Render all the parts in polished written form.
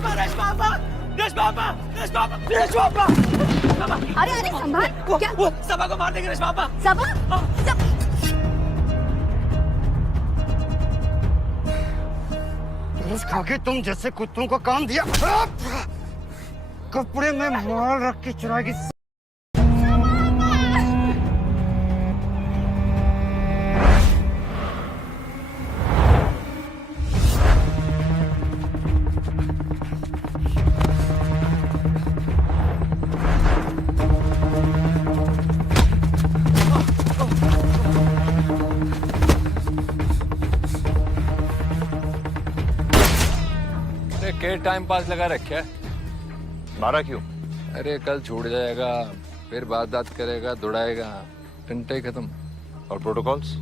अरे अरे संभाल। क्या वो सबा को मार देंगे रेशमा आपा। सबा? घूस खा के तुम जैसे कुत्तों को काम दिया। कपड़े में माल रख के चुराएगी। के टाइम पास लगा रखे है। मारा क्यों? अरे कल छूट जाएगा, फिर बात करेगा, दौड़ाएगा, घंटे ही खत्म। और प्रोटोकॉल्स?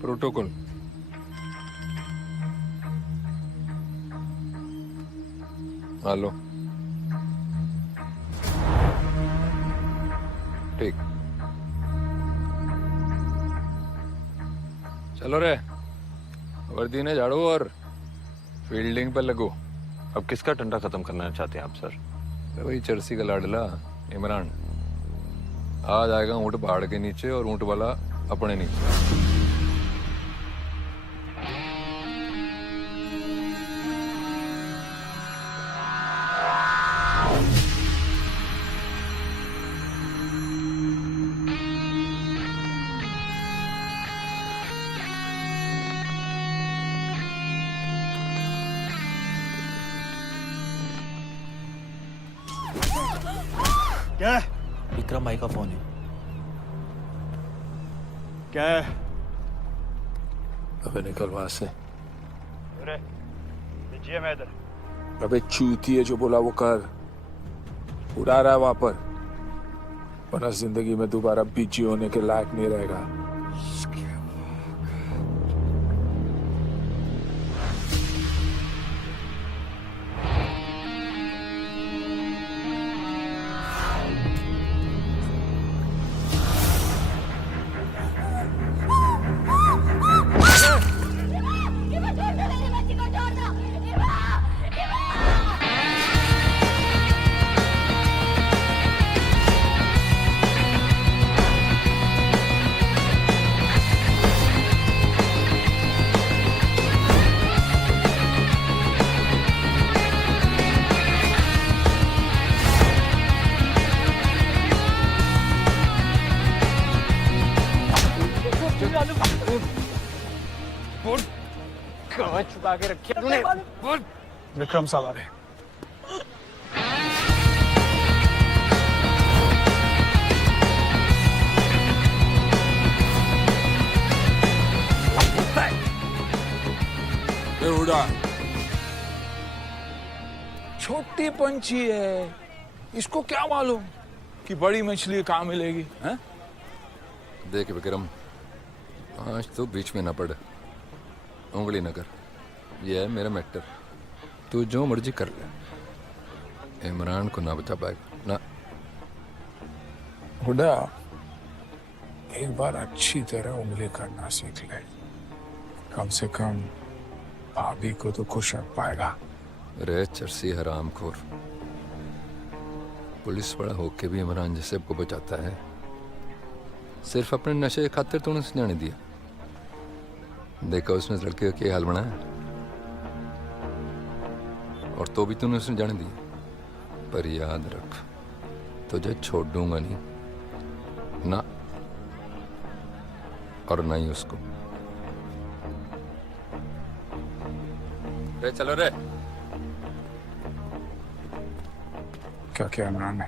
प्रोटोकॉल हेलो ठीक। चलो रे, वर्दी ने झाड़ू और फील्डिंग पर लगो। अब किसका टंडा खत्म करना चाहते हैं आप सर? वही चर्सी का लाडला इमरान आ जाएगा ऊंट पहाड़ के नीचे और ऊंट वाला अपने नीचे। क्या है? विक्रम भाई का फोन है। क्या है? अबे निकल वहां से। अरे लीजिए मैं इधर। अबे चूती है, जो बोला वो कर। उड़ा रहा है वहां पर, वरना जिंदगी में दोबारा बीजी होने के लायक नहीं रहेगा। कहाँ छुपा के रखे तूने? बोल। विक्रम साहब आ रहे। उड़ा, छोटी पंछी है, इसको क्या मालूम कि बड़ी मछली कहाँ मिलेगी? हैं? देख विक्रम, आज तो बीच में ना पड़, उंगली न कर। ये है मेरा मैटर, तू जो मर्जी कर ले, इमरान को ना बचा पाएगा ना। हुडा, एक बार अच्छी तरह उंगली करना सीख ले, कम से कम भाभी को तो खुश रख पाएगा। रे चर्सी हरामखोर, पुलिस वाला होके भी इमरान जैसे को बचाता है। सिर्फ अपने नशे के खातिर तूने उसे जाने दिया। देखा उसने लड़के का क्या हाल बनाया, और तो भी तूने उसे जाने दिया। पर याद रख, तुझे छोड़ दूंगा नहीं, ना और ना ही उसको। रे चलो रे। क्या किया इमरान ने?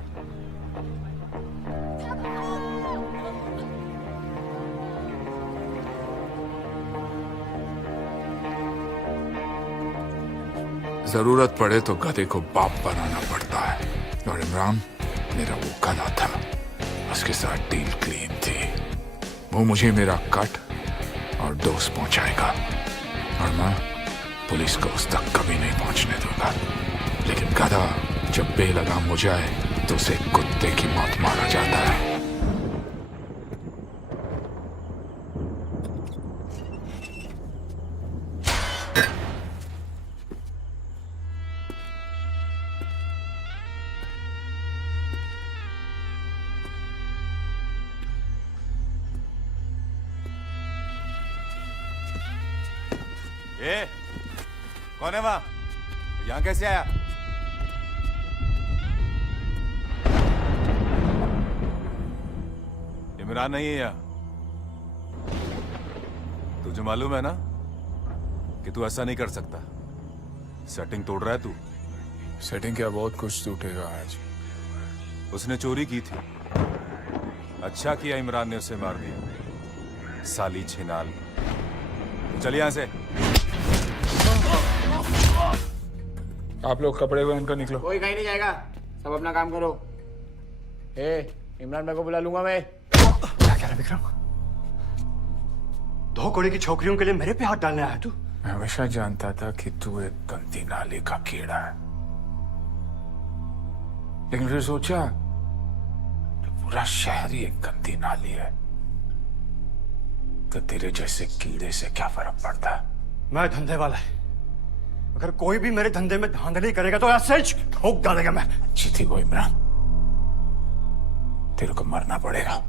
जरूरत पड़े तो गधे को बाप बनाना पड़ता है, और इमरान मेरा वो गधा था, उसके साथ डील क्लीन थी। वो मुझे मेरा कट और डोज पहुंचाएगा, और मैं पुलिस को उस तक कभी नहीं पहुंचने दूंगा। लेकिन गधा जब बेलगाम हो जाए तो उसे कुत्ते की मौत मारा जाता है। ए, कौन है वहां? यहां कैसे आया? इमरान नहीं है यहाँ। तुझे मालूम है ना कि तू ऐसा नहीं कर सकता। सेटिंग तोड़ रहा है तू। सेटिंग क्या, बहुत कुछ टूटेगा आज। उसने चोरी की थी। अच्छा किया इमरान ने उसे मार दिया। साली छिनाल। चल यहां से। आप लोग कपड़े पहनकर निकलो। कोई कहीं नहीं जाएगा, सब अपना काम करो। इमरान भाई को बुला लूंगा मैं। क्या कह रहा विक्रम? 2 कौड़ी की छोकरियों के लिए मेरे पे हाथ डालने आया तू? मैं हमेशा जानता था कि तू एक गंदी नाली का कीड़ा है, लेकिन फिर सोचा तो पूरा शहर ही एक गंदी नाली है, तो तेरे जैसे कीड़े से क्या फर्क पड़ता है? मैं धंधे वाला है, अगर कोई भी मेरे धंधे में धांधली करेगा तो ऐसे ही ठोक डालेगा मैं। अच्छी थी वो इमरान, तेरे को मरना पड़ेगा।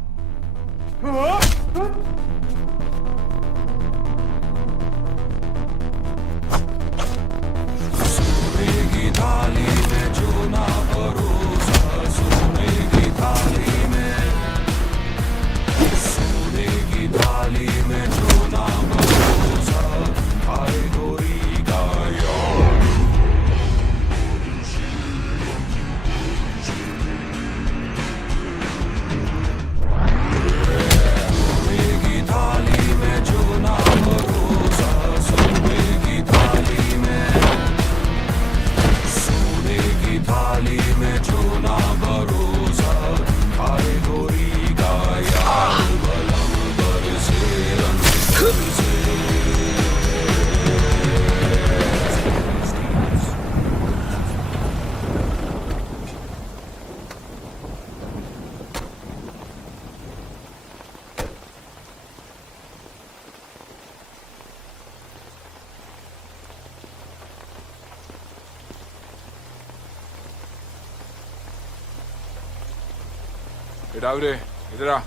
रे, इधर आ।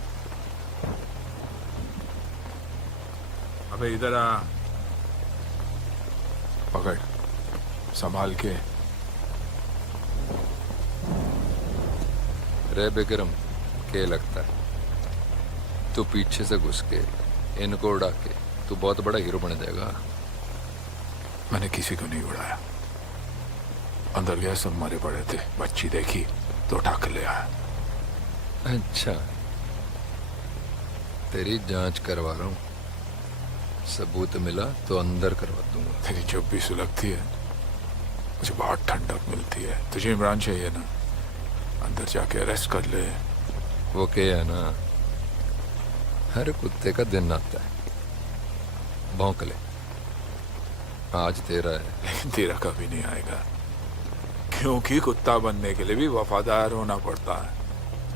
अबे इधर आ। पकड़, संभाल के। रे विक्रम, क्या लगता है तू पीछे से घुस के इनको उड़ा के तू बहुत बड़ा हीरो बन जाएगा? मैंने किसी को नहीं उड़ाया। अंदर गया, सब मरे पड़े थे। बच्ची देखी तो उठा कर ले आया। अच्छा, तेरी जांच करवा रहा हूँ, सबूत मिला तो अंदर करवा दूंगा। तेरी जब भी सुलगती है मुझे बहुत ठंडक मिलती है। तुझे इमरान चाहिए ना, अंदर जाके अरेस्ट कर ले। वो क्या है ना, हर कुत्ते का दिन आता है, भौंक ले। आज तेरा है, लेकिन तेरा कभी नहीं आएगा, क्योंकि कुत्ता बनने के लिए भी वफादार होना पड़ता है,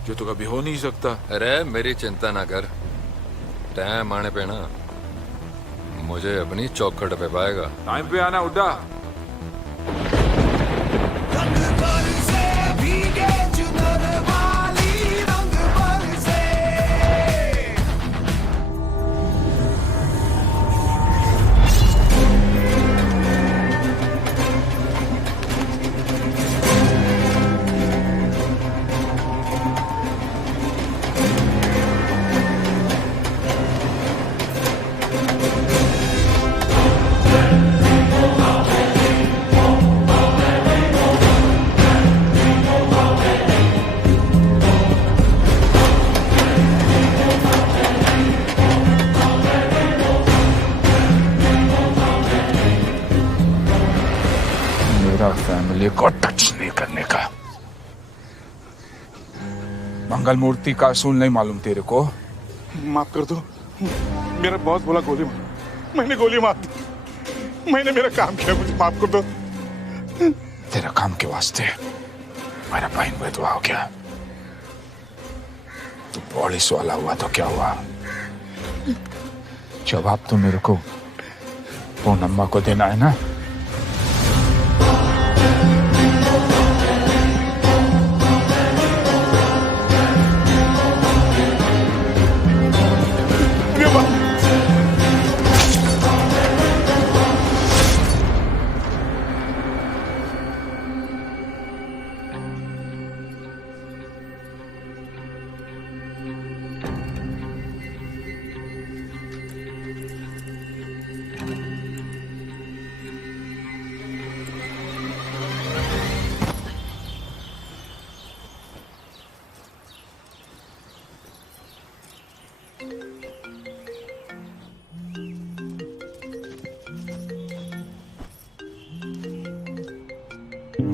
जो तो कभी हो नहीं सकता। अरे मेरी चिंता ना कर, टाइम आने पे ना मुझे अपनी चौखट पे पाएगा। टाइम पे आना उड्डा। फैमिली को टच नहीं करने का। मंगल मूर्ति का असूल नहीं मालूम तेरे को? माफ कर दो, मेरा बॉस बोला गोली मार, मैंने गोली मार दी। मैंने मेरा काम किया, मुझे माफ कर दो। तेरा काम के वास्ते मेरा बहन बेदवा हो गया। तू पुलिस वाला हुआ तो क्या हुआ? जवाब तो मेरे को पूनम्मा को देना है ना। हेलो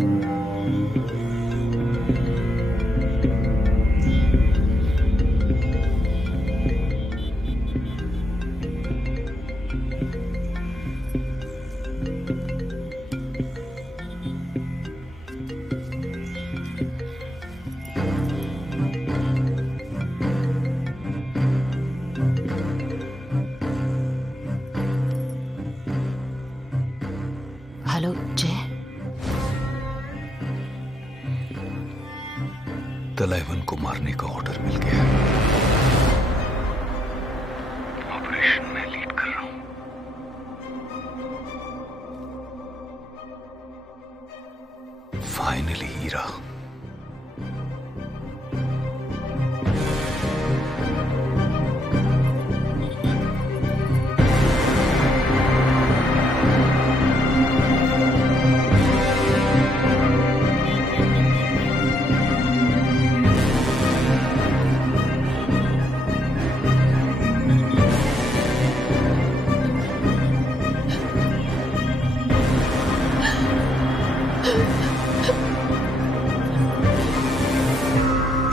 जय। तलाइवन को मारने का ऑर्डर मिल गया। ऑपरेशन में लीड कर रहा हूं। फाइनली हीरा।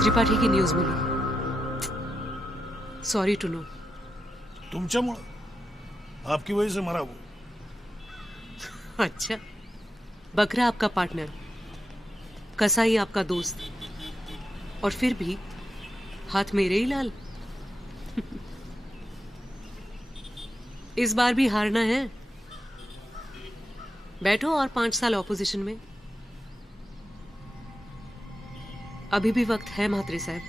त्रिपाठी की न्यूज मिली। Sorry to know. तुमच्यामुळं आपकी वजह से मरा वो। अच्छा, बकरा आपका पार्टनर, कसाई आपका दोस्त, और फिर भी हाथ मेरे ही लाल। इस बार भी हारना है। बैठो और 5 साल ऑपोजिशन में। अभी भी वक्त है म्हात्रे साहब।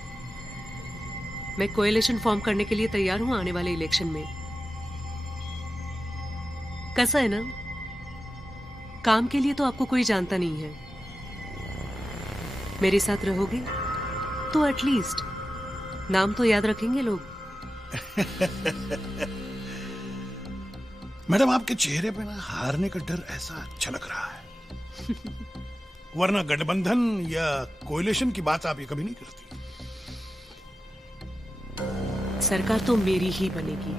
मैं कोएलिशन फॉर्म करने के लिए तैयार हूं आने वाले इलेक्शन में। कैसा है ना, काम के लिए तो आपको कोई जानता नहीं है। मेरे साथ रहोगे तो एटलीस्ट नाम तो याद रखेंगे लोग। मैडम, आपके चेहरे पे ना हारने का डर ऐसा अच्छा लग रहा है। वरना गठबंधन या कोएलिशन की बात आप ये कभी नहीं करती। सरकार तो मेरी ही बनेगी।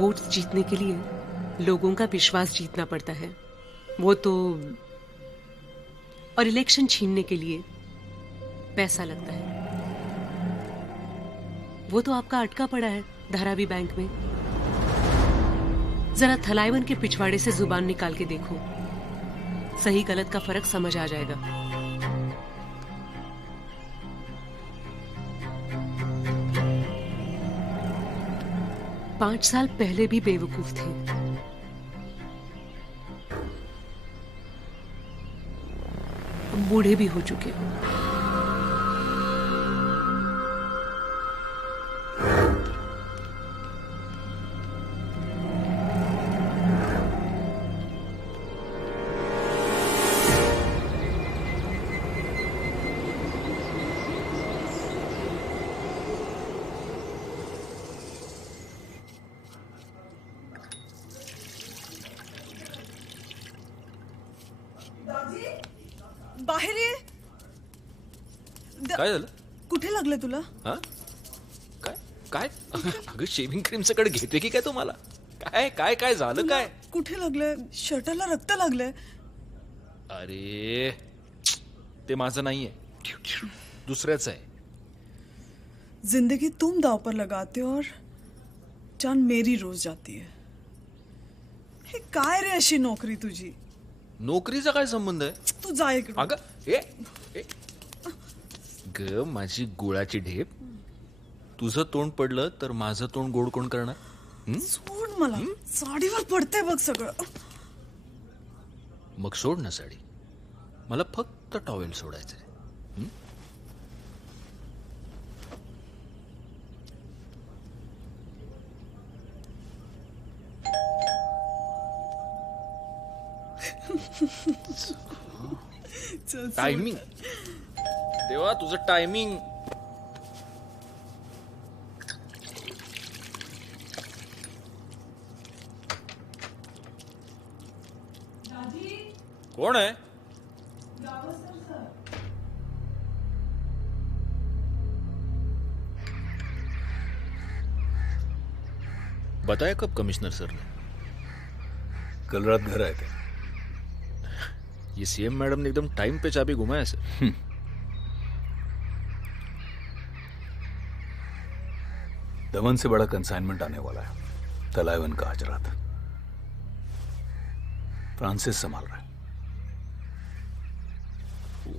वोट जीतने के लिए लोगों का विश्वास जीतना पड़ता है, वो तो, और इलेक्शन छीनने के लिए पैसा लगता है। वो तो आपका अटका पड़ा है धारावी बैंक में। जरा थलाइवन के पिछवाड़े से जुबान निकाल के देखो, सही गलत का फर्क समझ आ जाएगा। पांच साल पहले भी बेवकूफ थे। बूढ़े भी हो चुके हो। बाहेर ये. काय झालं? कुठे लागलं तुला? हा? काय काय अगं शेविंग क्रीम सकड घेते की काय तुम्हाला? काय काय काय झालं काय? कुठे लागलंय? शर्टाला रक्त लागलंय. अरे ते माझं नाहीये, दुसऱ्याच आहे. जिंदगी तुम दाव पर लगाते हो और जान मेरी रोज जाती है. हे काय रे अशी नोकरी तुझी? नोकरीचा काय संबंध आहे? तू जा इकडे. अगं ए ग माझी गुळाची ढेप. तुझं तोंड पडलं तर माझं तोंड गोड कोण करणार? सोड मला. साडीवर पडते बघ सगळं. मग सोड ना साडी. मला फक्त टॉवेल सोडायचंय. टायमिंग देवा तुझं टायमिंग. कौन है? बताया कब कमिश्नर सर ने? कल रात घर आए थे. ये सीएम मैडम ने एकदम टाइम पे चाबी घुमाया सर। दमन से बड़ा कंसाइनमेंट आने वाला है, तलाइवन का हजरत। फ्रांसिस संभाल रहा है।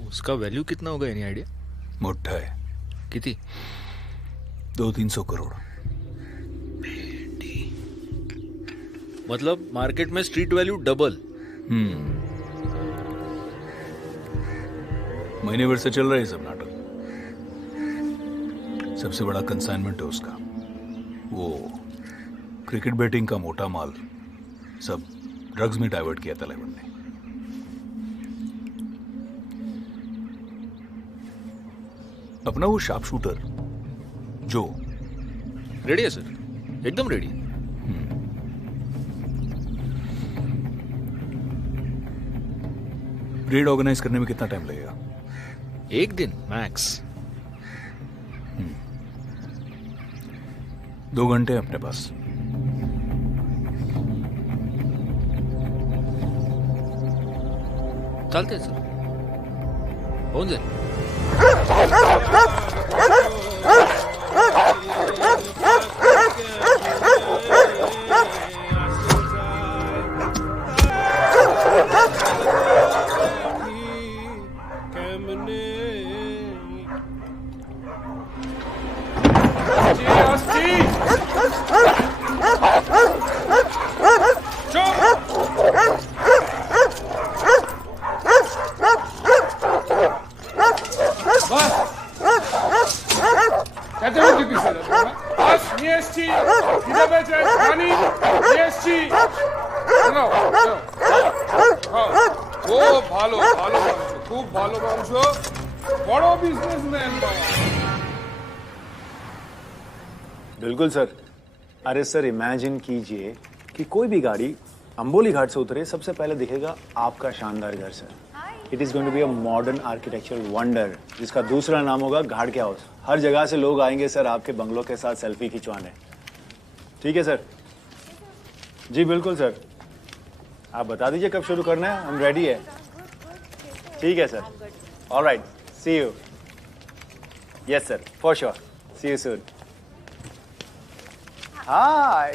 उसका वैल्यू कितना होगा, एनी आइडिया? मोटा है। कितनी? 200-300 करोड़। मतलब मार्केट में स्ट्रीट वैल्यू डबल। महीने भर से चल रहा है सब नाटक। सबसे बड़ा कंसाइनमेंट है उसका। वो क्रिकेट बैटिंग का मोटा माल सब ड्रग्स में डाइवर्ट किया तलाइवन ने। अपना वो शार्प शूटर जो रेडी है सर, एकदम रेडी। रेड ऑर्गेनाइज करने में कितना टाइम लगेगा? 1 दिन मैक्स। 2 घंटे हैं अपने पास। चालते सर, होऊन जाईल। बिल्कुल सर। अरे सर, इमेजिन कीजिए कि कोई भी गाड़ी अंबोली घाट से उतरे, सबसे पहले दिखेगा आपका शानदार घर sir. It is going to be a modern architectural wonder, जिसका दूसरा नाम होगा घाट के हाउस। हर जगह से लोग आएंगे सर आपके बंगलों के साथ सेल्फी खिंचवाने। ठीक है सर? जी बिल्कुल सर। आप बता दीजिए कब शुरू करना है, हम रेडी है। ठीक है sir. Alright, see you. Yes sir, for sure. See you soon. Hi.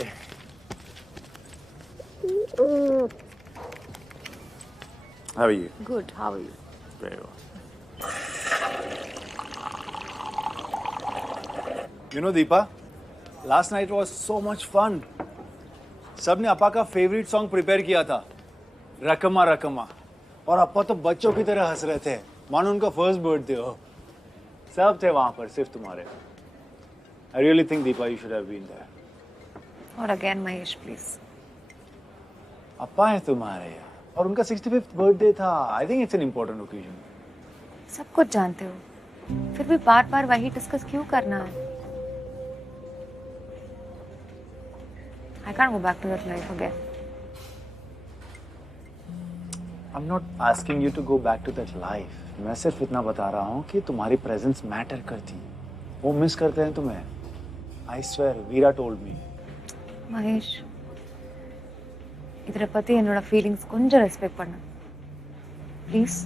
How are you? Good. How are you? Very well. You know, Deepa, last night was so much fun. सबने अपा का favourite song prepare किया था, रकमा रकमा, और अपा तो बच्चों की तरह हंस रहे थे, मानो उनका फर्स्ट बर्थडे हो। सब थे वहां पर, सिर्फ तुम्हारे। I really think Deepa, you should have been there. Not again, Mahesh, please. अपा है तुम्हारे और उनका 65th बर्थडे था। I think it's an important occasion. सब कुछ जानते हो, फिर भी बार बार वही डिस्कस क्यों करना है? I can't go back to that life again. I'm not asking you to go back to that life. मैं सिर्फ इतना बता रहा हूँ कि तुम्हारी प्रेजेंस मैटर करती है। वो मिस करते हैं तुम्हें। I swear, Veera told me. Mahesh, இதில் பற்றி என்னோட ஃபீலிங்ஸ் கொஞ்சம் ரெஸ்பெக்ட் பண்ணு ப்ளீஸ்.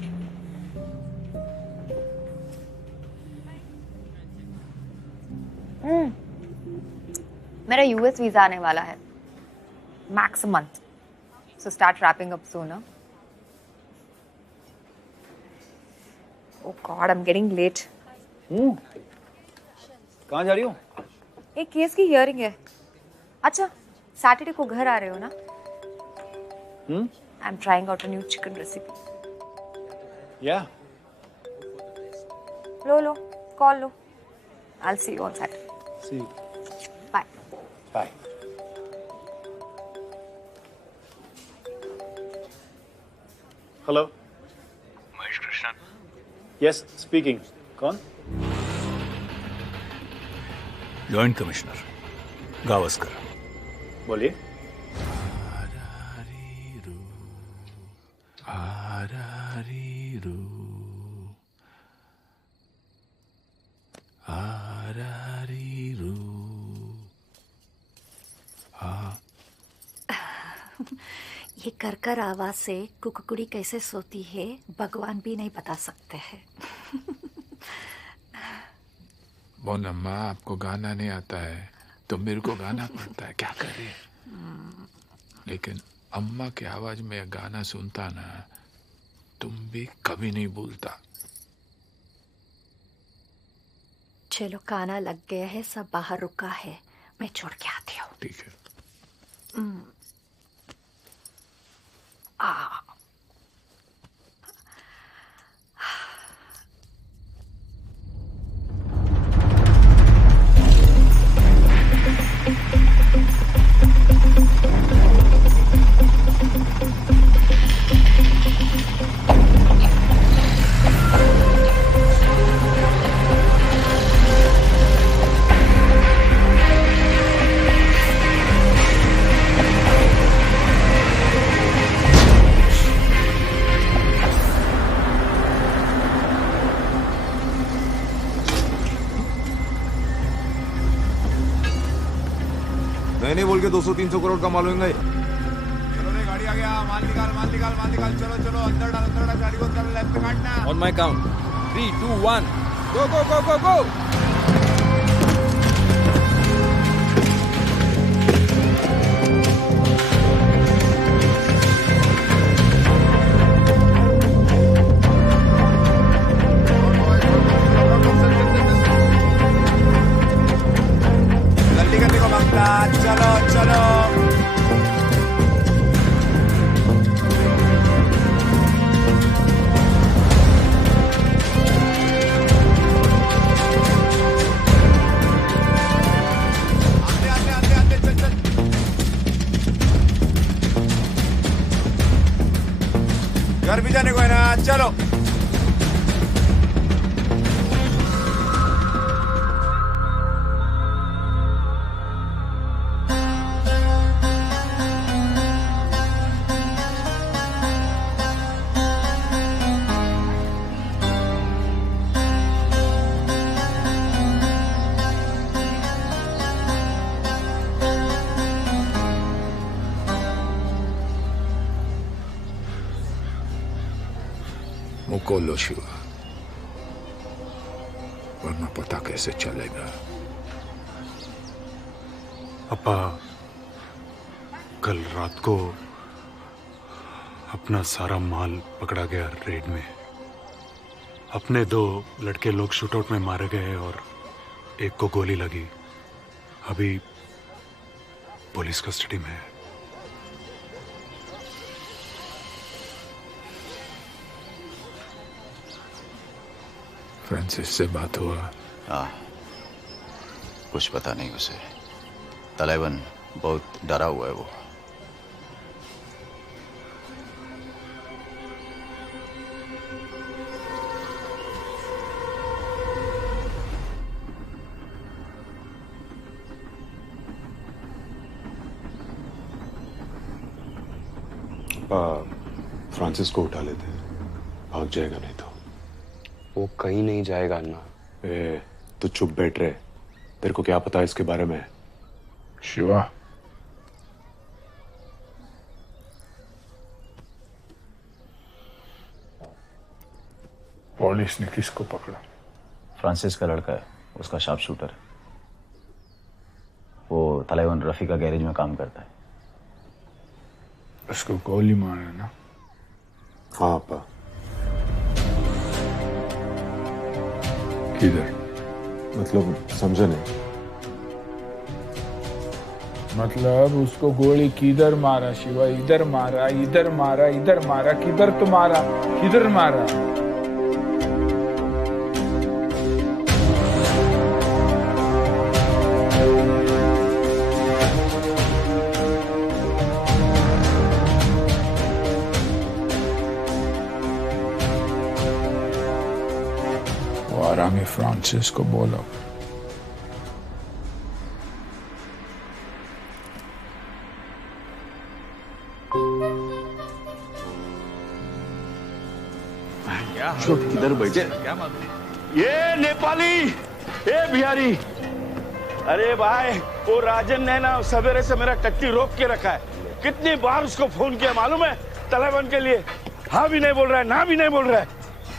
मेरा यूएस वीजा आने वाला है, max a month, so start wrapping up soon. Oh god, I am getting late. कहाँ जा रही हो? एक केस की हियरिंग है. अच्छा, सैटरडे को घर आ रहे हो ना? I am trying out a new chicken recipe. या लो कॉल लो. I will see you on Saturday. See you. Bye. Bye. Hello, Mahesh Krishnan. Yes speaking. कौन? Joint commissioner Gavaskar. बोलिए. ये कर आवाज से कुकुकुड़ी कैसे सोती है भगवान भी नहीं बता सकते हैं। बोल अम्मा, आपको गाना नहीं आता है तो मेरे को गाना पड़ता है, क्या करे। लेकिन अम्मा की आवाज में गाना सुनता ना, तुम भी कभी नहीं भूलता। चलो खाना लग गया है, सब बाहर रुका है, मैं छोड़ के आती हूँ। ठीक है। नहीं बोल के 200-300 करोड़ कमा लूंगा। चलो रे, गाड़ी आ गया, माल निकाल माल निकाल माल निकाल, चलो चलो अंदर डाल गाड़ी को, अंदर लेफ्ट पे काटना। ऑन माय काउंट 3, 2, 1 गो गो गो गो गो। जल्दी करने को मांगता, चलो चलो। आते चल चल। घर भी जाने को है ना, चलो। मुकोलो शिवा, वरना पता कैसे चलेगा। अपा, कल रात को अपना सारा माल पकड़ा गया रेड में। अपने 2 लड़के लोग शूटआउट में मारे गए और एक को गोली लगी। अभी पुलिस कस्टडी में है। फ्रांसिस से बात हुआ? हाँ, कुछ पता नहीं उसे। तलेवन बहुत डरा हुआ है वो। फ्रांसिस को उठा लेते हैं, भाग जाएगा नहीं तो। वो कहीं नहीं जाएगा अन्ना। तू चुप बैठ रहे, तेरे को क्या पता इसके बारे में? शिवा, पुलिस ने किसको पकड़ा? फ्रांसिस का लड़का है, उसका शार्प शूटर है। वो तलेवन रफी का गैरेज में काम करता है। उसको गोली मारा ना? हाँ पा। किधर? मतलब समझे नहीं। मतलब उसको गोली किधर मारा शिवा? इधर मारा, इधर मारा, इधर मारा, किधर तो मारा, किधर मारा? आरामी फ्रांसिस को बोलो। किधर बैठे? क्या मालूम? ये नेपाली, ए बिहारी। अरे भाई, वो राजन ने ना सवेरे से मेरा टट्टी रोक के रखा है। कितनी बार उसको फोन किया मालूम है तालिबान के लिए? हाँ भी नहीं बोल रहा है, ना भी नहीं बोल रहा है।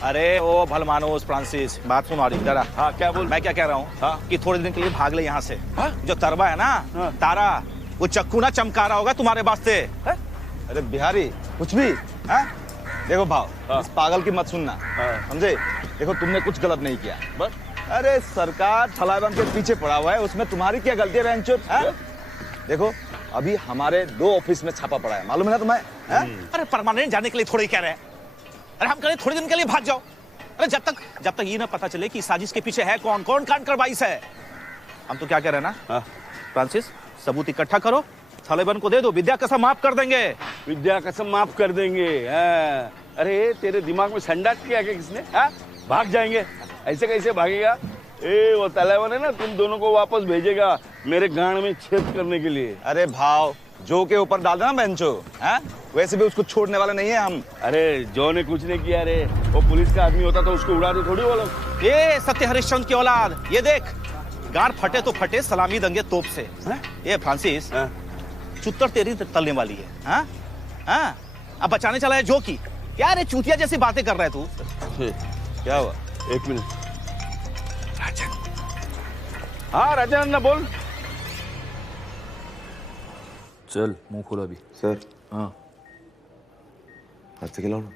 अरे ओ भलमानोस फ्रांसिस, बात सुनो अभी जरा। हाँ क्या बोल? मैं क्या कह रहा हूँ हाँ? कि थोड़े दिन के लिए भाग ले यहाँ से। हाँ? जो तरबा है ना, हाँ? तारा, वो चक्कू ना चमका रहा होगा तुम्हारे वास्ते। अरे बिहारी कुछ भी हाँ? देखो भाव, इस पागल की मत सुनना, समझे? देखो तुमने कुछ गलत नहीं किया, बस अरे सरकार तालिबान के पीछे पड़ा हुआ है, उसमें तुम्हारी क्या गलती है बेंचो? देखो अभी हमारे 2 ऑफिस में छापा पड़ा है, मालूम है ना तुम्हें? अरे परमानेंट जाने के लिए थोड़े ही कह रहे हैं। अरे हम करें थोड़े दिन के लिए भाग जाओ। अरे जब तक ये ना पता चले कि साजिश के पीछे है कौन कांड करवाइस है। हम तो क्या कह रहे हैं ना फ्रांसिस, सबूत इकट्ठा करो, तालिबान को दे दो, विद्या कसम माफ कर देंगे। विद्या कसम माफ कर देंगे? अरे तेरे दिमाग में संडास किया क्या किसने? भाग जाएंगे? ऐसे कैसे भागेगा? वो तालिबान है ना, तुम दोनों को वापस भेजेगा मेरे गांड में छेद करने के लिए। अरे भाव, जो के ऊपर डाल देना बेंचो, वैसे भी उसको छोड़ने वाले नहीं है हम। अरे जो ने कुछ नहीं किया रे, वो पुलिस का आदमी होता तो उसको उड़ा दे थोड़ी वो लोग। ये सत्य हरिश्चंद्र की औलाद, ये देख गाड़ फटे तो फटे, सलामी दंगे तोप से। ये फ्रांसिस, चुत्तर तेरी तलने वाली है। अब बचाने चला है जो की। क्या रे चूतिया जैसी बातें कर रहा है तू? क्या हुआ? 1 मिनट। राजन। हाँ राजन ना बोल। चल मुंह खोला अभी। सर हाँ हाथ से खिलाओ ना।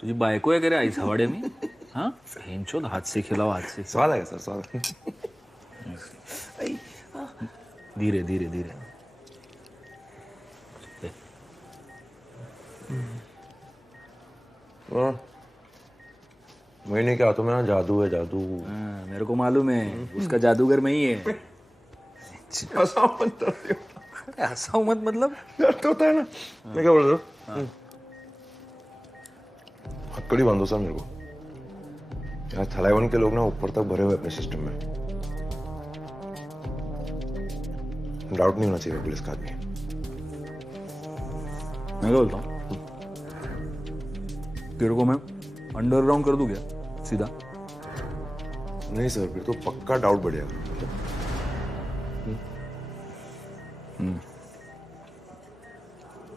तुझी बायको आहे का रे आईस हवाडे में? हाँ हेंचोद हाथ से खिलाओ, हाथ से। स्वाद आएगा सर, स्वाद। धीरे धीरे धीरे। महीने के हाथों में ना जादू है, जादू। मेरे को मालूम है, उसका जादूगर मैं ही है। ऐसा मत मतलब डर तो होता है ना। मैं क्या बोल रहा हूँ? हथकड़ी बांधो सर मेरे को। यहाँ तालिबान के लोग ना ऊपर तक भरे हुए अपने सिस्टम में। डाउट नहीं होना चाहिए पुलिस का आदमी। मैं क्या बोलता हूँ, तेरे को मैं अंडरग्राउंड कर दूं क्या सीधा? नहीं सर, फिर तो पक्का डाउट बढ़ेगा।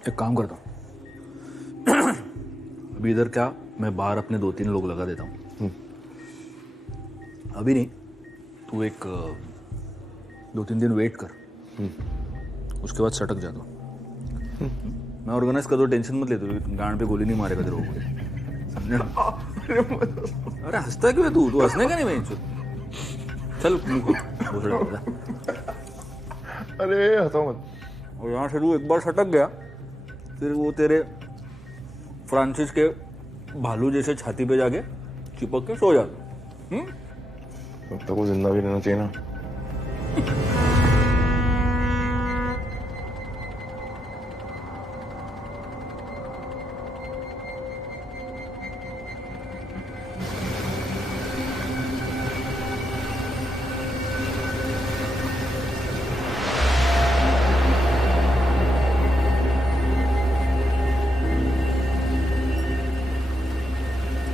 एक काम करता हूँ, अभी इधर क्या, मैं बाहर अपने 2-3 लोग लगा देता हूँ। अभी नहीं, तू एक 2-3 दिन वेट कर, उसके बाद सटक जा दो। मैं ऑर्गेनाइज कर दो, टेंशन मत ले, तू गांड पे गोली नहीं मारेगा तेरे को। अरे हंसता क्यों है तू? तू हंसने का नहीं मैं चल अरे हंसो मत। और यहाँ से तू एक बार सटक गया, फिर वो तेरे फ्रांसिस के भालू जैसे छाती पे जाके चिपक के सो जाता। तब तक वो जिंदा भी रहना चाहिए ना।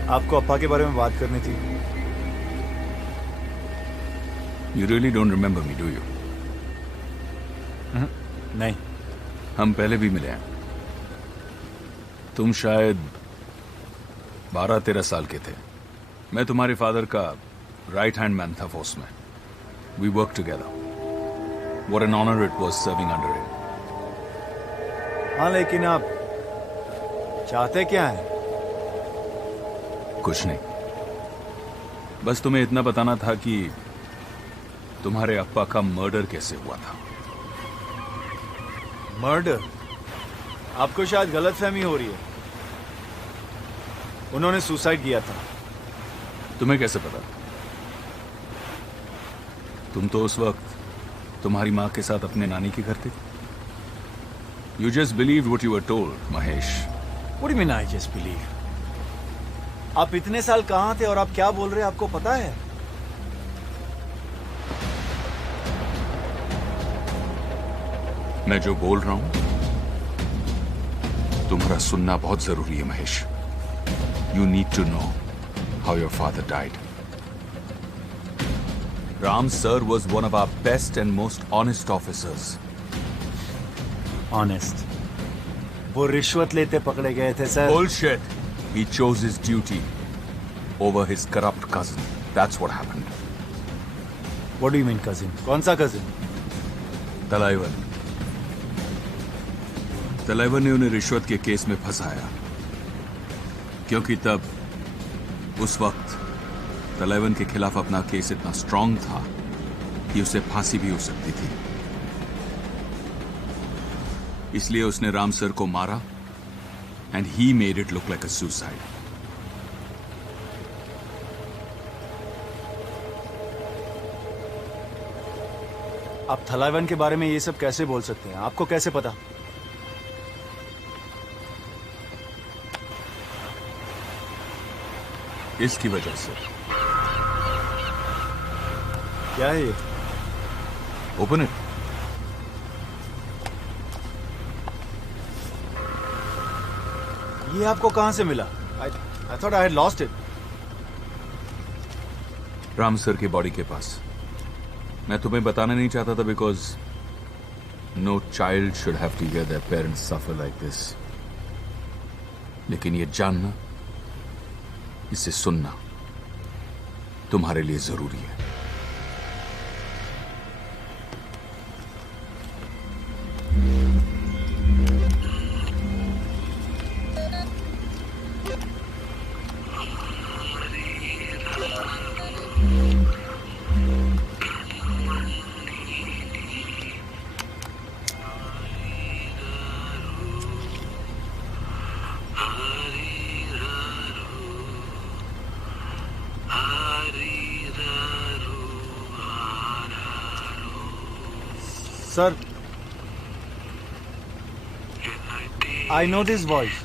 आपको अप्पा के बारे में बात करनी थी। You really don't remember me, do you? नहीं। हम पहले भी मिले हैं। तुम शायद 12-13 साल के थे। मैं तुम्हारे फादर का राइट हैंड मैन था फोर्स में। We worked together. What an honor it was serving under him. हाँ, लेकिन आप चाहते क्या हैं? कुछ नहीं, बस तुम्हें इतना बताना था कि तुम्हारे अप्पा का मर्डर कैसे हुआ था। मर्डर? आपको शायद गलतफहमी हो रही है। उन्होंने सुसाइड किया था। तुम्हें कैसे पता? तुम तो उस वक्त तुम्हारी माँ के साथ अपने नानी के घर थे। You just believed what you were told, Mahesh. What do you mean I just believe? आप इतने साल कहां थे और आप क्या बोल रहे हैं, आपको पता है? मैं जो बोल रहा हूं तुम्हारा सुनना बहुत जरूरी है Mahesh. You need to know how your father died. Ram sir was one of our best and most honest officers. Honest. वो रिश्वत लेते पकड़े गए थे sir. Bullshit. He chose his duty over his corrupt cousin. That's what happened. What do you mean cousin? कौन सा cousin? तलाइवन। तलाइवन ने उन्हें रिश्वत के केस में फंसाया, क्योंकि तब उस वक्त तलाइवन के खिलाफ अपना केस इतना स्ट्रांग था कि उसे फांसी भी हो सकती थी। इसलिए उसने राम सर को मारा and he made it look like a suicide. आप थलाइवन के बारे में ये सब कैसे बोल सकते हैं? आपको कैसे पता? इसकी वजह से। क्या है ये? Open it. ये आपको कहां से मिला? I thought I had lost it. Ram sir की बॉडी के पास। मैं तुम्हें बताना नहीं चाहता था because no child should have to hear their parents suffer like this. लेकिन ये जानना, इसे सुनना तुम्हारे लिए जरूरी है। Sir, I know this voice.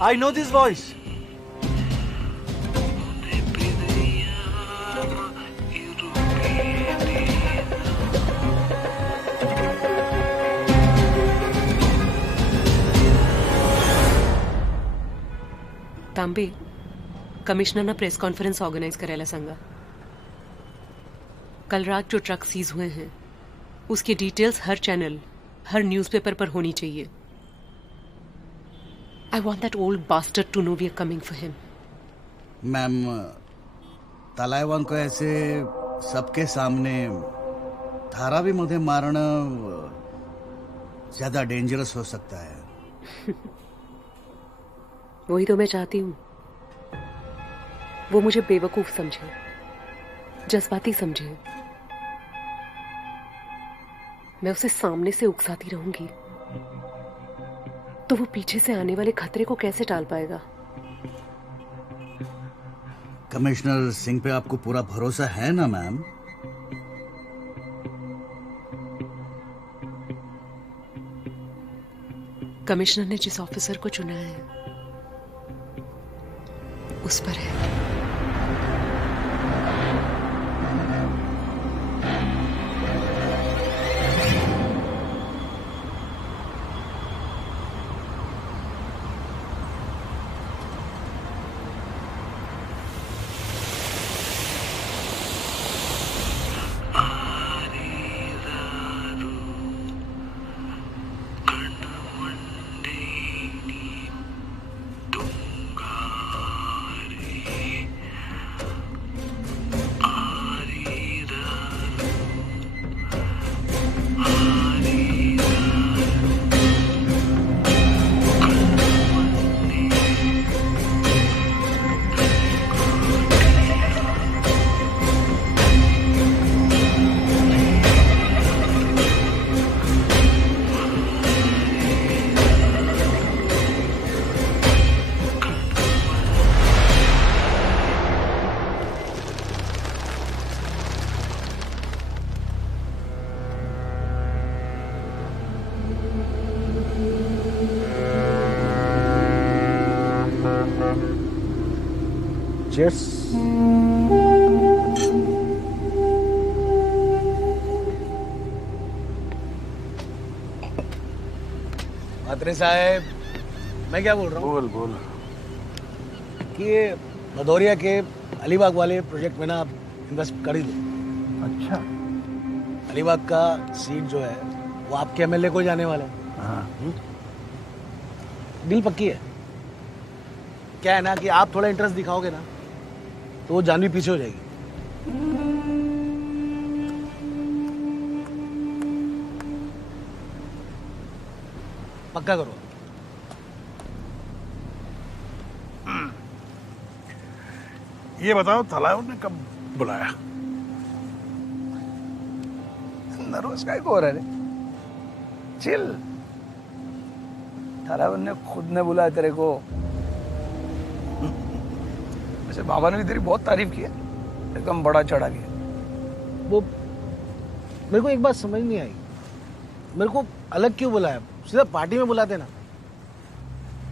I know this voice. तांबे, कमिश्नरनं प्रेस कॉन्फ्रेंस ऑर्गेनाइज करायला सांगा। कल रात जो ट्रक सीज हुए हैं उसकी डिटेल्स हर चैनल, हर न्यूज़पेपर पर होनी चाहिए। I want that old bastard to know we are coming for him. Ma'am, Thalaivan को ऐसे सबके सामने धारावीमध्ये मारणं ज्यादा डेंजरस हो सकता है। वही तो मैं चाहती हूँ। वो मुझे बेवकूफ समझे, जज्बाती समझे। मैं उसे सामने से उकसाती रहूंगी तो वो पीछे से आने वाले खतरे को कैसे टाल पाएगा? कमिश्नर सिंह पे आपको पूरा भरोसा है ना मैम? कमिश्नर ने जिस ऑफिसर को चुना है उस पर है। Cheers. अत्रे साहब, मैं क्या बोल रहा हूँ? बोल बोल। कि ये भदौरिया के अलीबाग वाले प्रोजेक्ट में ना आप इन्वेस्ट कर ही दो। अच्छा, अलीबाग का सीट जो है वो आपके एमएलए को जाने वाला है। हाँ। डील पक्की है। क्या है ना कि आप थोड़ा इंटरेस्ट दिखाओगे ना तो वो जानवी पीछे हो जाएगी। पक्का करो। ये बताओ थलाइवन ने कब बुलाया? नर्वस काय को हो रहा है? चिल। थलाइवन ने खुद ने बुलाया तेरे को। वैसे बाबा ने भी तेरी बहुत तारीफ की है, एकदम बड़ा चढ़ा के। वो मेरे को एक बात समझ नहीं आई, मेरे को अलग क्यों बुलाया? सीधा पार्टी में बुलाते ना।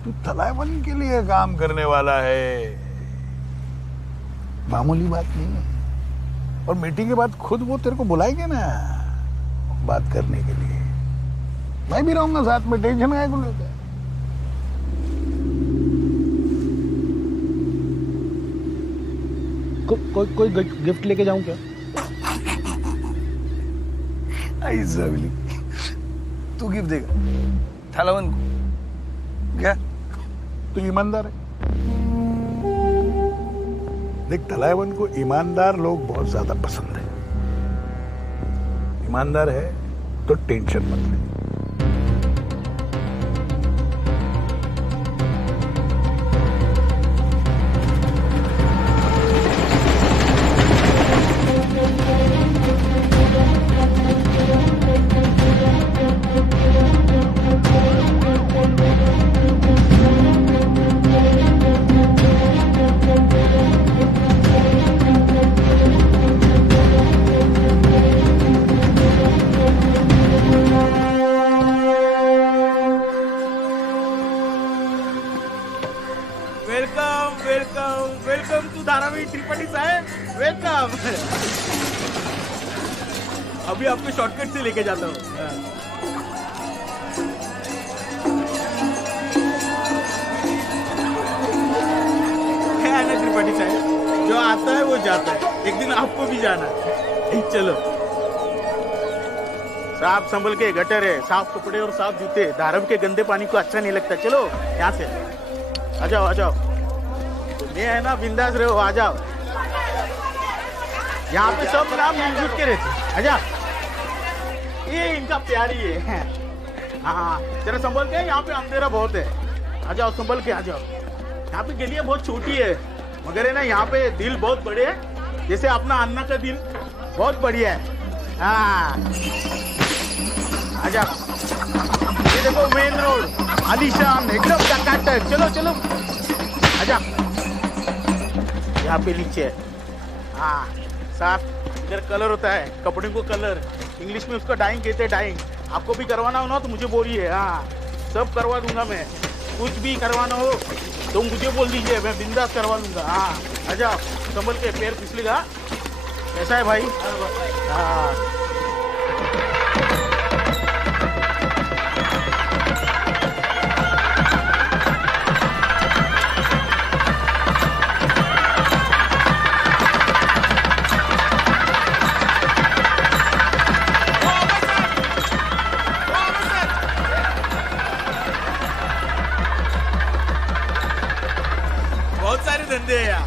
तू थलाइवन के लिए काम करने वाला है, मामूली बात नहीं है। और मीटिंग के बाद खुद वो तेरे को बुलाएंगे ना बात करने के लिए। मैं भी रहूंगा साथ में, टेंशन है को लेकर। कोई गिफ्ट लेके जाऊं क्या? ऐसा भी तू गिफ्ट देगा थलाइवन को क्या? तू ईमानदार है। देख, थलाइवन को ईमानदार लोग बहुत ज्यादा पसंद है। ईमानदार है तो टेंशन मत ले। वेलकम टू धारावी त्रिपाठी साहब, वेलकम। अभी आपको शॉर्टकट से लेके जाता हूँ। है ना त्रिपाठी साहब, जो आता है वो जाता है, एक दिन आपको भी जाना है। चलो साफ संभल के, गटर है, साफ कपड़े और साफ जूते। धारावी के गंदे पानी को अच्छा नहीं लगता। चलो यहाँ से आ जाओ, आ जाओ। ये है ना, बिंदास रहो, आ जाओ। यहाँ पे सब नाम मिलजुल के रहते। आ जाओ, ये इनका प्यारी है। हाँ जरा संभल के, यहाँ पे अंधेरा बहुत है। आ जाओ, संभल के आ जाओ। यहाँ पे गलियां बहुत छोटी है, मगर है ना यहाँ पे दिल बहुत बड़े है। जैसे अपना अन्ना का दिल बहुत बढ़िया है। हाँ आ जाओ। ये देखो मेन रोड, आलीशान, एकदम टकाटक। चलो चलो आ जाओ। यहाँ पे नीचे, हाँ साफ। इधर कलर होता है, कपड़े को कलर, इंग्लिश में उसका डाइंग कहते हैं, डाइंग। आपको भी करवाना हो ना तो मुझे बोलिए, हाँ सब करवा दूंगा मैं। कुछ भी करवाना हो तो मुझे बोल दीजिए, मैं बिंदास करवा लूंगा। हाँ आ जाओ, संभल के, पैर फिसलेगा। कैसा है भाई? हाँ धंधे है यार।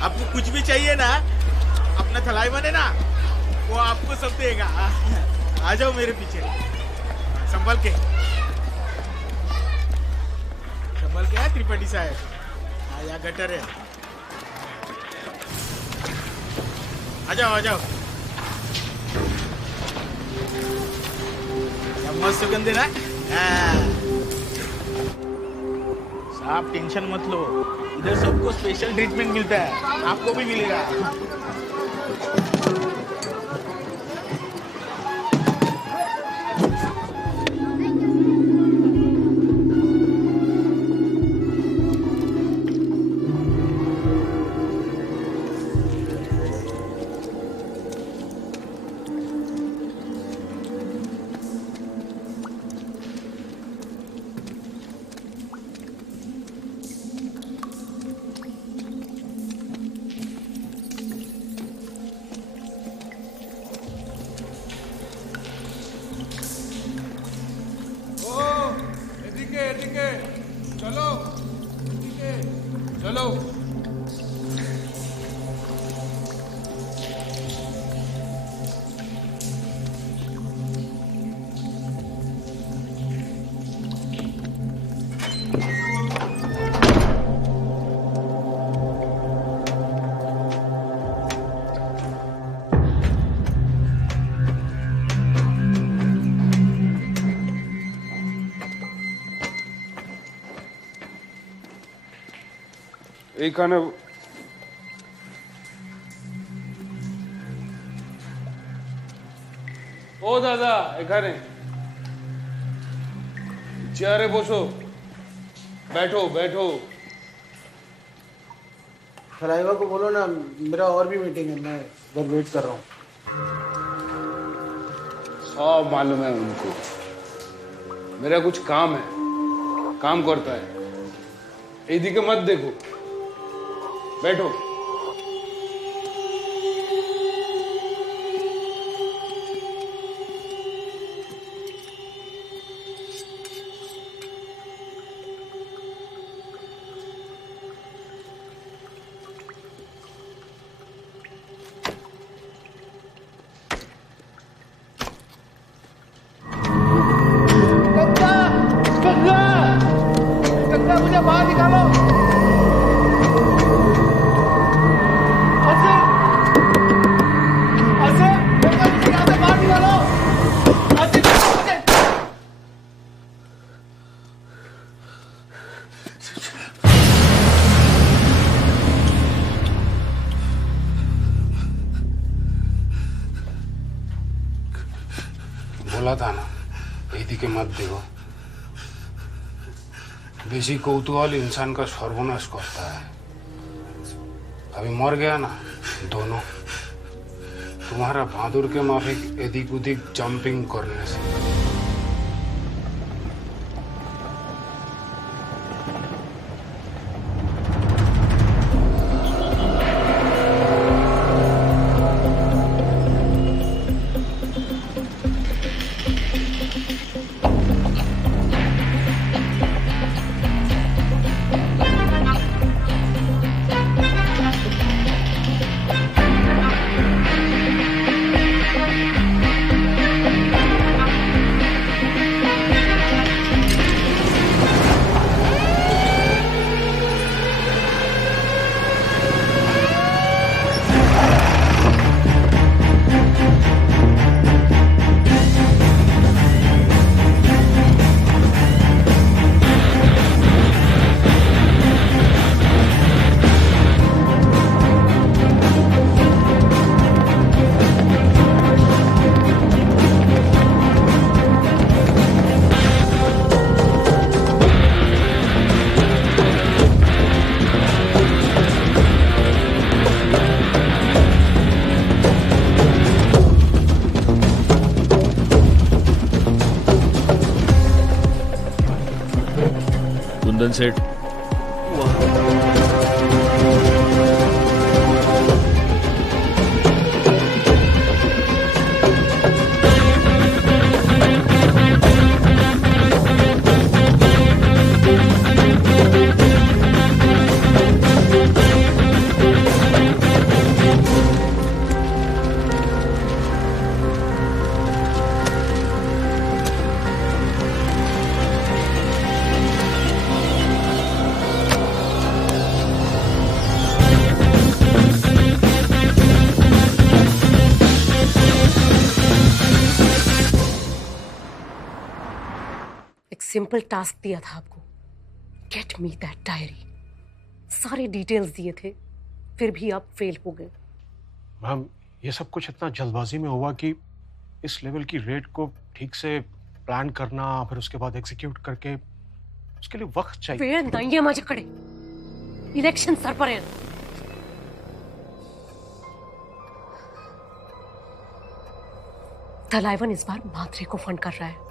आपको कुछ भी चाहिए ना, अपना थलाइवन है ना, वो आपको सब देगा। आ जाओ मेरे पीछे, संभल के, संभल के है त्रिपाठी साहब। यहाँ गटर है, आ जाओ, आ जाओ। मस्त सुगंध है ना। आप टेंशन मत लो, इधर सबको स्पेशल ट्रीटमेंट मिलता है, आपको भी मिलेगा। के चलो चलो। এইখানে ও দাদা এখানে চেয়ারে বসো बैठो बैठो। सलाइवा को बोलो ना मेरा और भी मीटिंग है, मैं इधर वेट कर रहा हूँ। सब मालूम है उनको, मेरा कुछ काम है, काम करता है। এইদিকে मत देखो, बैठो। गंगा मुझे बाहर निकालो। बोला था ना এইদিকে मत देखो, बेसी कौतूहल इंसान का सर्वनाश करता है। अभी मर गया ना दोनों, तुम्हारा बहादुर के माफिक एदिक उदिक जंपिंग करने से। कुंदन सेठ सिंपल टास्क दिया था आपको, गेट मी दैट डायरी। सारे डिटेल्स दिए थे, फिर भी आप फेल हो गए। मैम ये सब कुछ इतना जल्दबाजी में हुआ कि इस लेवल की रेड को ठीक से प्लान करना, फिर उसके बाद एग्जीक्यूट करके, उसके लिए वक्त चाहिए। वेळ नाहीये माझ्याकडे, इलेक्शन सर पर है। तलाइवन इस बार मात्रे को फंड कर रहा है।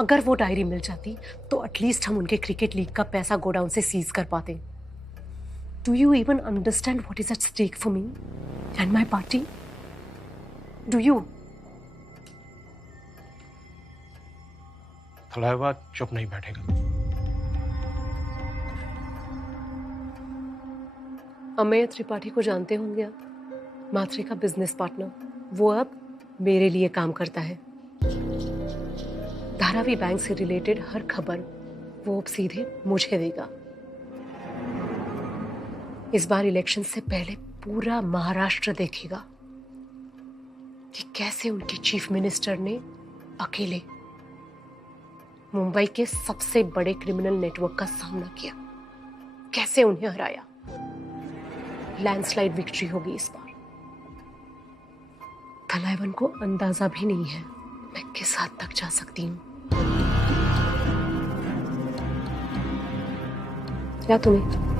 अगर वो डायरी मिल जाती तो एटलीस्ट हम उनके क्रिकेट लीग का पैसा गोडाउन से सीज कर पाते। Do you even understand what is at stake for me and my party? Do you? Thalaiva चुप नहीं बैठेगा। अमेय त्रिपाठी को जानते होंगे आप, मात्रे का बिजनेस पार्टनर। वो अब मेरे लिए काम करता है। धारावी बैंक से रिलेटेड हर खबर वो अब सीधे मुझे देगा। इस बार इलेक्शन से पहले पूरा महाराष्ट्र देखेगा कि कैसे उनके चीफ मिनिस्टर ने अकेले मुंबई के सबसे बड़े क्रिमिनल नेटवर्क का सामना किया, कैसे उन्हें हराया। लैंडस्लाइड विक्ट्री होगी इस बार। कलाइवन को अंदाजा भी नहीं है मैं किस हद तक जा सकती हूँ। क्या तुम्हें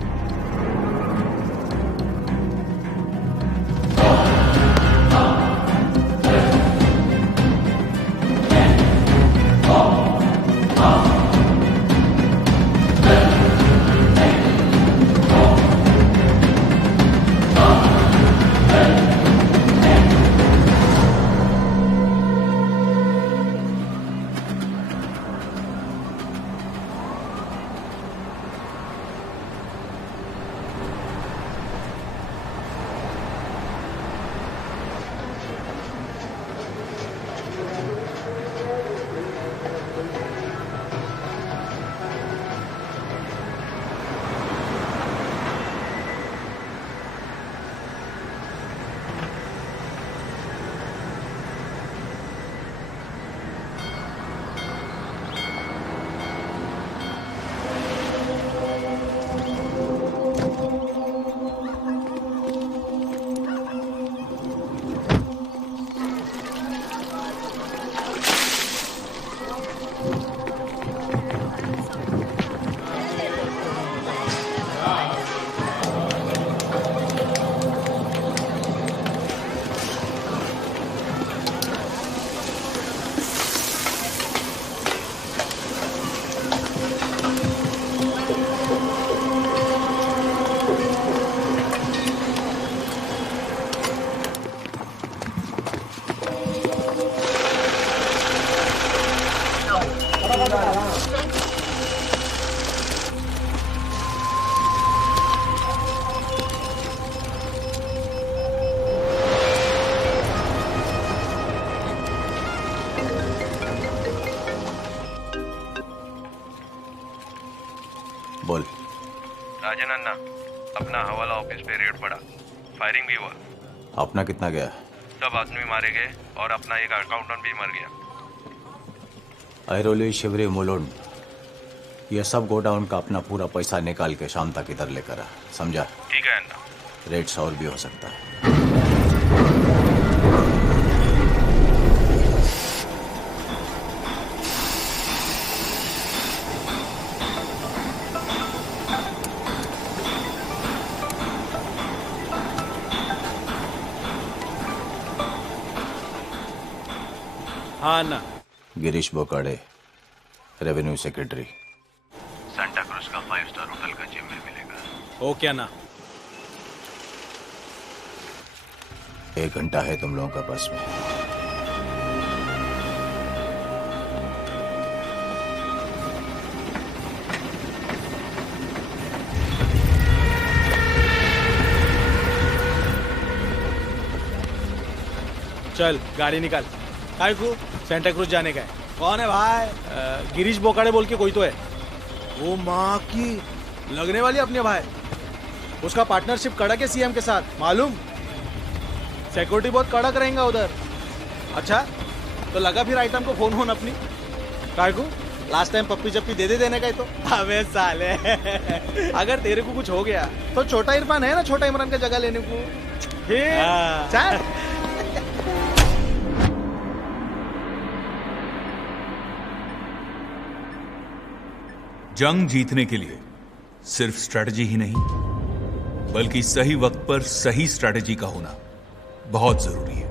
बोल। राजन अन्ना, अपना हवाला ऑफिस पे रेड पड़ा, फायरिंग भी हुआ। अपना कितना गया? सब आदमी मारे गए और अपना एक अकाउंटेंट भी मर गया। ऐरोली, शिवरी, मुलुंड, ये सब गोडाउन का अपना पूरा पैसा निकाल के शाम तक इधर लेकर आ, समझा? ठीक है अन्ना। रेट्स और भी हो सकता है। हाँ ना। Girish Bokade, revenue secretary. सांता क्रूज का 5 स्टार होटल का जिम में मिलेगा। ओके ना। 1 घंटा है तुम लोगों का पास में। चल गाड़ी निकाल। काय को सेंटा क्रूज जाने का है। कौन है भाई? गिरीश बोकाड़े बोल के कोई तो है। वो माँ की लगने वाली अपने भाई। उसका पार्टनरशिप कड़क है सीएम के साथ, मालूम? सिक्योरिटी बहुत कड़क रहेगा उधर। अच्छा तो लगा फिर आइटम को फोन अपनी। काय को लास्ट टाइम पप्पी जप्पी दे देने का ही तो। अबे साले अगर तेरे को कुछ हो गया तो छोटा इरफान है ना, छोटा इमरान का जगह लेने को। चल जंग जीतने के लिए सिर्फ स्ट्रैटेजी ही नहीं, बल्कि सही वक्त पर सही स्ट्रैटेजी का होना बहुत जरूरी है।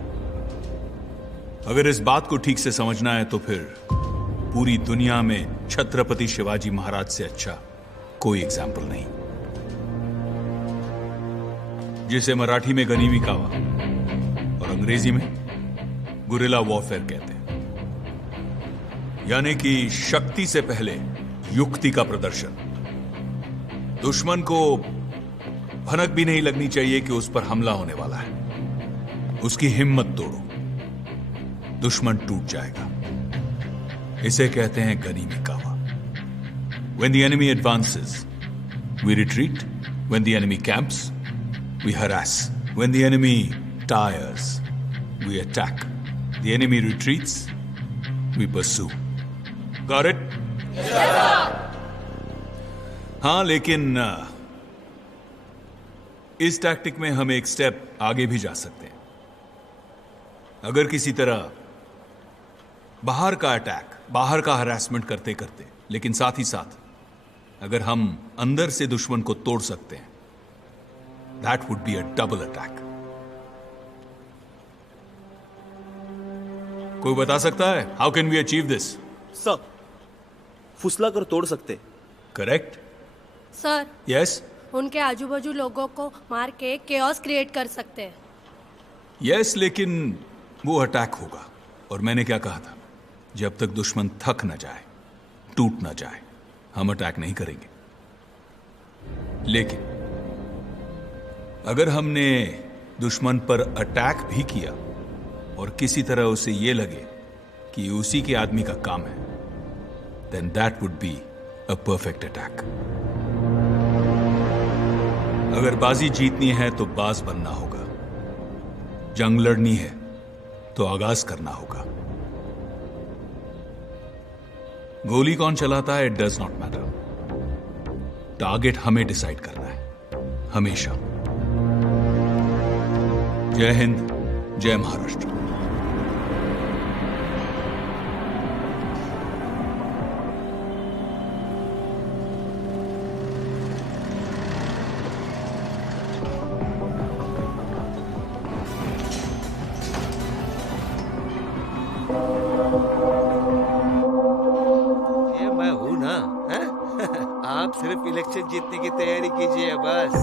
अगर इस बात को ठीक से समझना है तो फिर पूरी दुनिया में छत्रपति शिवाजी महाराज से अच्छा कोई एग्जाम्पल नहीं, जिसे मराठी में गनीमी कावा और अंग्रेजी में गुरिल्ला वॉरफेयर कहते हैं, यानी कि शक्ति से पहले युक्ति का प्रदर्शन। दुश्मन को भनक भी नहीं लगनी चाहिए कि उस पर हमला होने वाला है। उसकी हिम्मत तोड़ो, दुश्मन टूट जाएगा। इसे कहते हैं गनीमी कावा। When the enemy advances, we retreat. When the enemy camps, we harass. When the enemy tires, we attack. The enemy retreats, we pursue. Got it? Yes, sir. हाँ, लेकिन इस टैक्टिक में हम एक स्टेप आगे भी जा सकते हैं। अगर किसी तरह बाहर का अटैक, बाहर का हरासमेंट करते करते, लेकिन साथ ही साथ अगर हम अंदर से दुश्मन को तोड़ सकते हैं, that would be a double attack. कोई बता सकता है how can we achieve this? Sir, फुसला कर तोड़ सकते। Correct sir. यस। उनके आजू बाजू लोगों को मार के केओस क्रिएट कर सकते हैं। यस, लेकिन वो अटैक होगा। और मैंने क्या कहा था, जब तक दुश्मन थक न जाए, टूट न जाए, हम अटैक नहीं करेंगे। लेकिन अगर हमने दुश्मन पर अटैक भी किया और किसी तरह उसे यह लगे कि उसी के आदमी का काम है, then that would be a perfect attack. अगर बाजी जीतनी है तो बाज बनना होगा, जंग लड़नी है तो आगाज करना होगा। गोली कौन चलाता है, it does not matter. Target हमें डिसाइड करना है, हमेशा। जय हिंद, जय महाराष्ट्र। सिर्फ इलेक्शन जीतने की तैयारी कीजिए बस।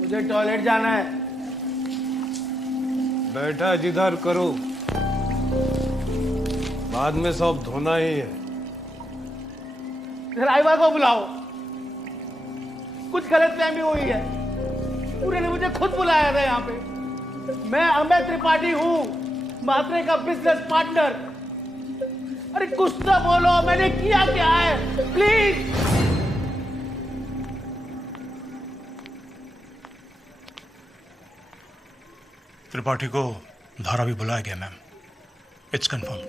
मुझे टॉयलेट जाना है। बैठा जिधर करो, बाद में सब धोना ही है। ड्राइवर को बुलाओ, कुछ गलतफहमी हुई है। पूरे ने मुझे खुद बुलाया था यहाँ पे। मैं अमित त्रिपाठी हूँ, मात्रे का बिजनेस पार्टनर। अरे कुछ तो बोलो, मैंने किया क्या है, प्लीज। त्रिपाठी को धारावी बुलाया गया मैम, इट्स कंफर्म्ड।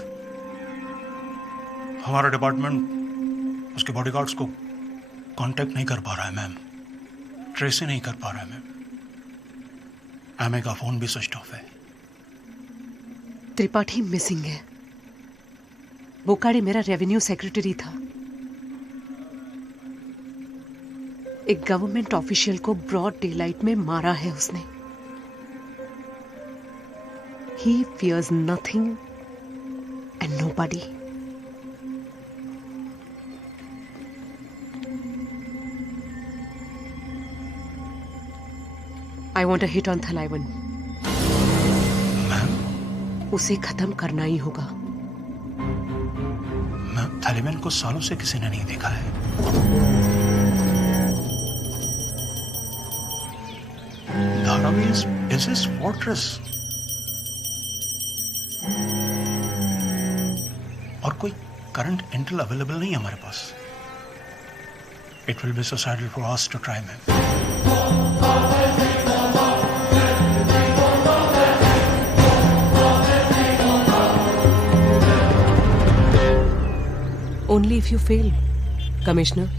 हमारा डिपार्टमेंट उसके बॉडीगार्ड्स को कांटेक्ट नहीं कर पा रहा है मैम, ट्रेस ही नहीं कर पा रहा है मैम। एमए का फोन भी स्विच ऑफ है। त्रिपाठी मिसिंग है। बोकाड़े मेरा रेवेन्यू सेक्रेटरी था। एक गवर्नमेंट ऑफिशियल को ब्रॉड डे लाइट में मारा है उसने। He fears nothing and nobody. I want a hit on Thalaivan. उसे खत्म करना ही होगा। तालिबान को सालों से किसी ने नहीं देखा है। Dharavi is his fortress. और कोई करंट इंटेल अवेलेबल नहीं है हमारे पास। It will be suicidal for us to try him. Only if you fail, Commissioner.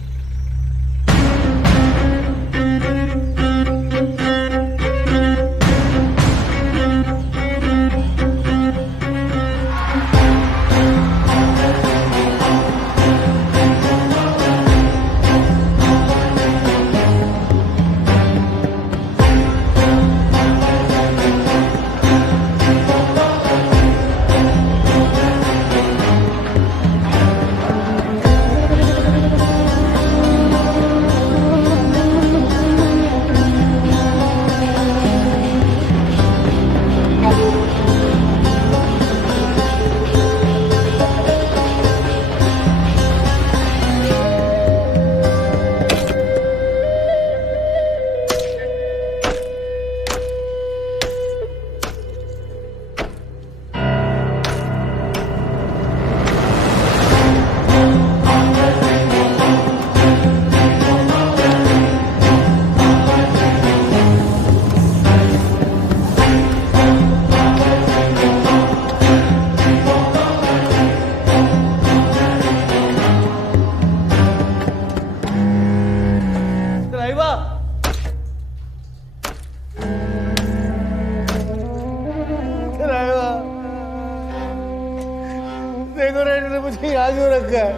देखो रेड ने मुझे यहाँ क्यों रखा है?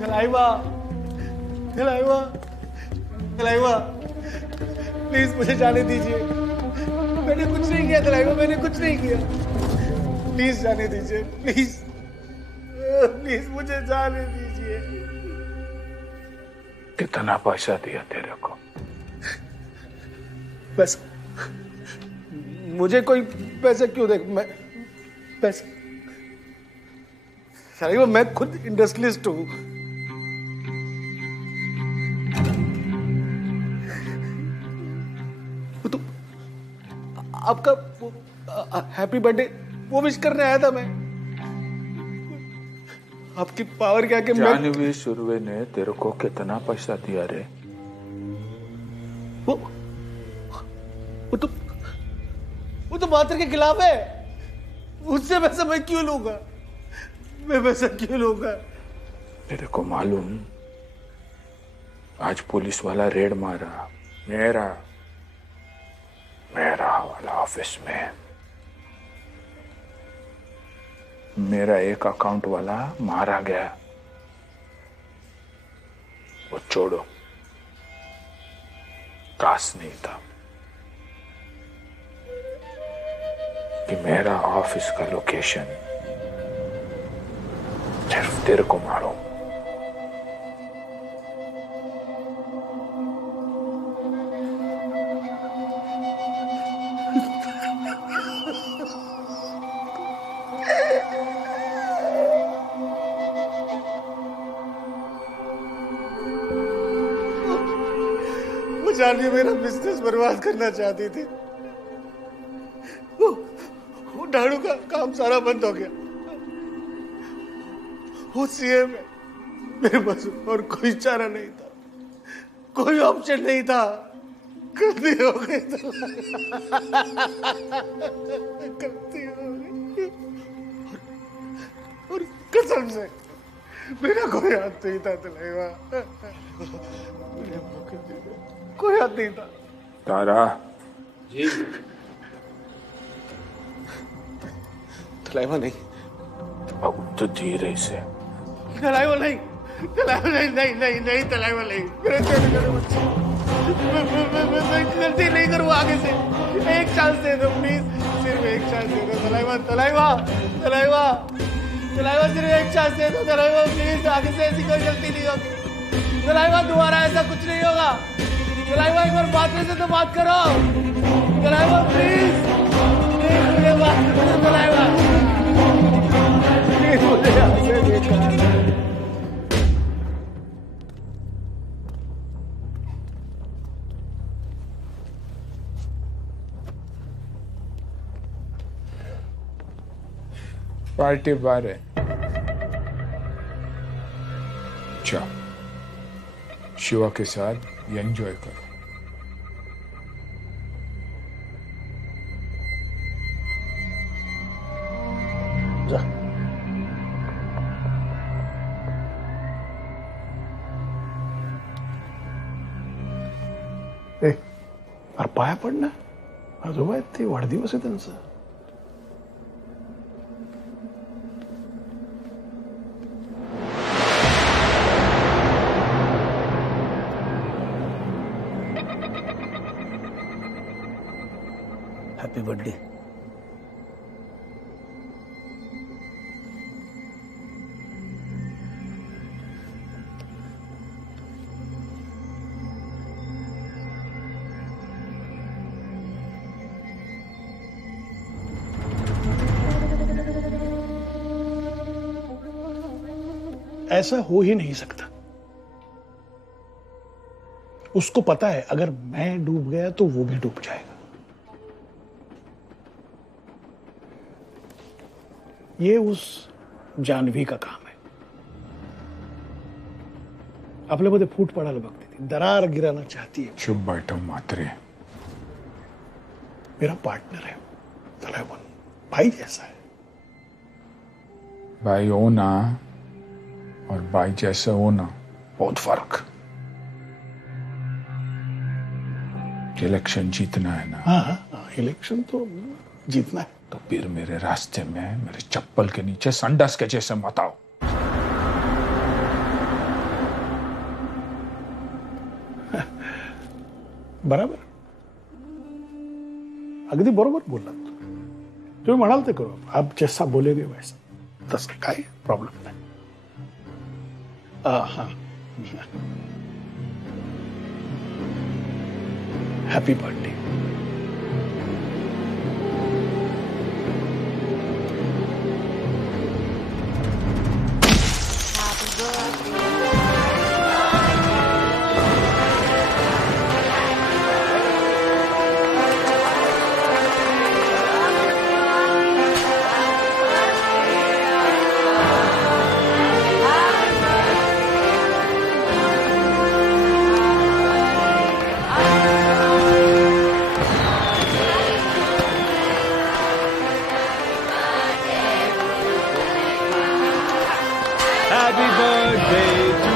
तलाइवा, तलाइवा, तलाइवा, प्लीज मुझे जाने दीजिए। मैंने कुछ नहीं किया तलाइवा, मैंने कुछ नहीं किया। प्लीज जाने दीजिए, प्लीज, प्लीज मुझे जाने दीजिए। कितना पैसा दिया तेरे को? बस मुझे कोई पैसे क्यों दे? मैं पैसे तलाइवा, मैं खुद इंडस्ट्रियलिस्ट हूँ। तो आपका हैप्पी बर्थडे वो विश करने आया था मैं। आपकी पावर क्या कि जानवी सुरवे ने तेरे को कितना पैसा दिया रे? वो तो मात्र के खिलाफ है। उससे पैसा मैं क्यों लूंगा? मैं पैसा क्यों लूंगा? तेरे को मालूम आज पुलिस वाला रेड मारा मेरा वाला ऑफिस में। मेरा एक अकाउंट वाला मारा गया। वो छोड़ो, काश नहीं था कि मेरा ऑफिस का लोकेशन सिर्फ तेरे को मारो। वो जानिए मेरा बिजनेस बर्बाद करना चाहती थी। वो डाड़ू का काम सारा बंद हो गया। वो सीएम है, मेरे पास और कोई चारा नहीं था, कोई ऑप्शन नहीं था। गलती हो गई, गलती हो गई। और कसम से मेरा कोई हाथ नहीं था तलाइवा, कोई हाथ नहीं था। तारा जी तलाइवा नहीं। अब तो धीरे से। तलाइवा नहीं, तलाइवा नहीं, नहीं नहीं नहीं तलाइवा नहीं। मेरे मैं गलती नहीं करूँ आगे से। एक चांस दे दो प्लीज, सिर्फ एक चांस दे दो तलाइवा, तलाइवा, तलाइवा, तलाइवा, सिर्फ एक चांस दे दो तलाइवा प्लीज। आगे से ऐसी कोई गलती नहीं होगी तलाइवा, दोबारा ऐसा कुछ नहीं होगा तलाइवा। एक बार बात में से तो बात करो तलाइवा प्लीज, मुझे बात करो तलाइवा, मुझे यहाँ से निकाल। पार्टी बार है, जाओ शिवा के साथ एंजॉय करो। जा। अरे पाया पड ना, आजोबा आहेत ते, वाढदिवस आहे त्यांचा. Happy birthday. ऐसा हो ही नहीं सकता. उसको पता है अगर मैं डूब गया तो वो भी डूब जाएगा. ये उस जान्हवी का काम है. आपल्यामध्ये फूट पडायला बघते ती, दरार गिराना चाहती है. चुप बैठो मात्रे. मेरा पार्टनर है तलाइवन, भाई जैसा है. भाई होना और भाई जैसा होना बहुत फर्क. इलेक्शन जीतना है ना. हाँ, इलेक्शन तो जीतना है. तो फिर मेरे रास्ते में मेरे चप्पल के नीचे संडास के जैसे मत आओ. बराबर, अगदी बरोबर बोललात. तुम्ही म्हणाल ते करू. आप जैसा बोलेगे वैसा. तसं काय प्रॉब्लेम नाही. हाँ, happy birthday. Happy birthday to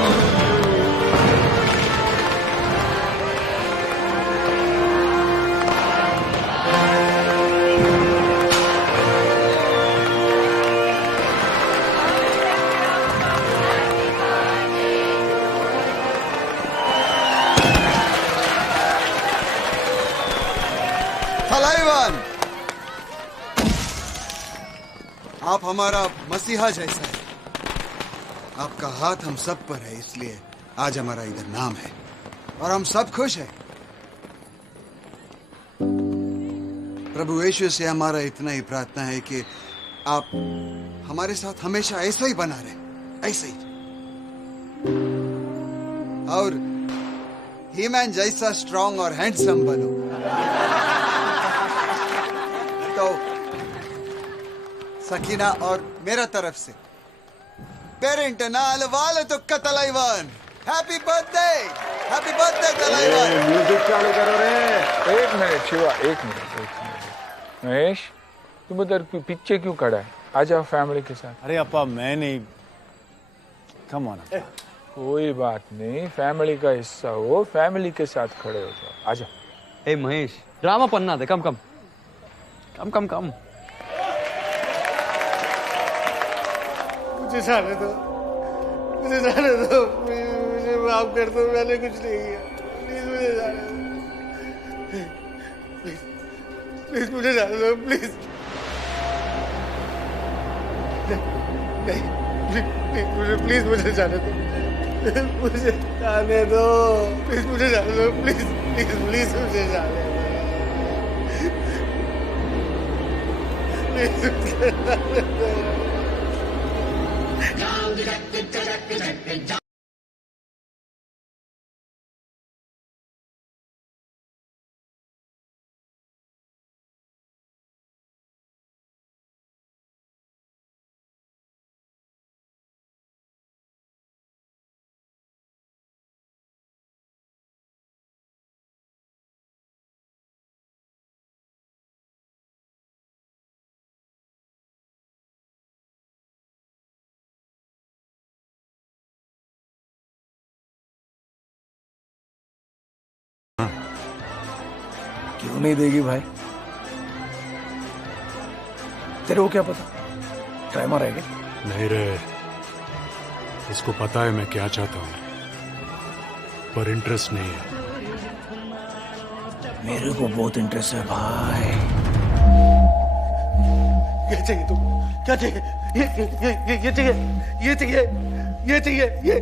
तलाइवन, आप हमारा मसीहा जैसा है. आपका हाथ हम सब पर है, इसलिए आज हमारा इधर नाम है और हम सब खुश हैं. प्रभु यीशु से हमारा इतना ही प्रार्थना है कि आप हमारे साथ हमेशा ऐसा ही बना रहे, ऐसे ही. और ही मैन जैसा स्ट्रांग और हैंडसम बनो. तो सकीना और मेरा तरफ से पेरेंट नाल वाले तो Thalaivan, happy birthday, happy birthday Thalaivan. Music चालू करो रे. एक मिनट शिवा, एक मिनट. महेश, तुम उधर पीछे क्यों खड़ा है? आ जाओ फैमिली के साथ. अरे अपा मैं नहीं. Come on. कोई बात नहीं, फैमिली का हिस्सा हो, फैमिली के साथ खड़े हो जाओ. आ जाओ. ए महेश, ड्रामा पन्ना दे. कम कम कम कम कम. मुझे जाने दो, मुझे जाने दो. मुझे माफ कर दो, मैंने कुछ नहीं किया. प्लीज मुझे जाने दो, प्लीज मुझे जाने दो, प्लीज नहीं, प्लीज मुझे जाने दो, मुझे जाने दो, प्लीज मुझे जाने दो, प्लीज प्लीज प्लीज मुझे जाने दो, प्लीज मुझे जाने दो। क्यों नहीं देगी भाई? तेरे को क्या पता ट्राई मारा है क्या? नहीं रे, इसको पता है मैं क्या चाहता हूँ, पर इंटरेस्ट नहीं है। मेरे को बहुत इंटरेस्ट है भाई। क्या चाहिए तुम? क्या चाहिए? ये चाहिए, ये चाहिए, ये चाहिए, ये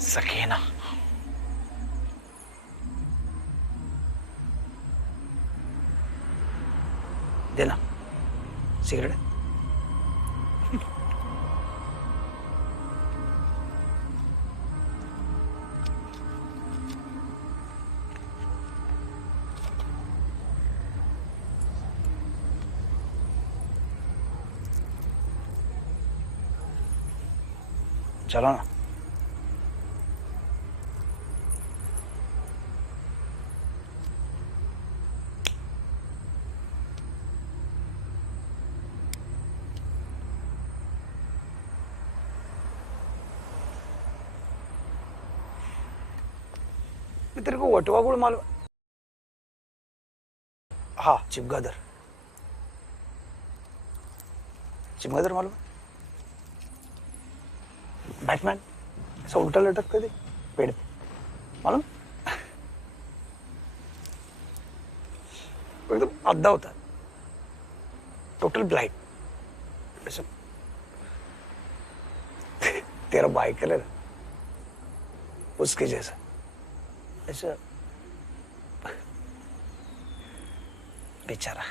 सकीना, देना सिगरेट। चलो ना। तेरे को वटवा गुड़ मालूम? हाँ, चिमगादड़ मालूम? बैटमैन ऐसा उल्टा लटकते थे पेड़ पे, मालूम? एकदम आधा होता है, टोटल ब्लाइंड। ऐसा तेरा बाई कलर उसके जैसा, ऐसा बेचारा।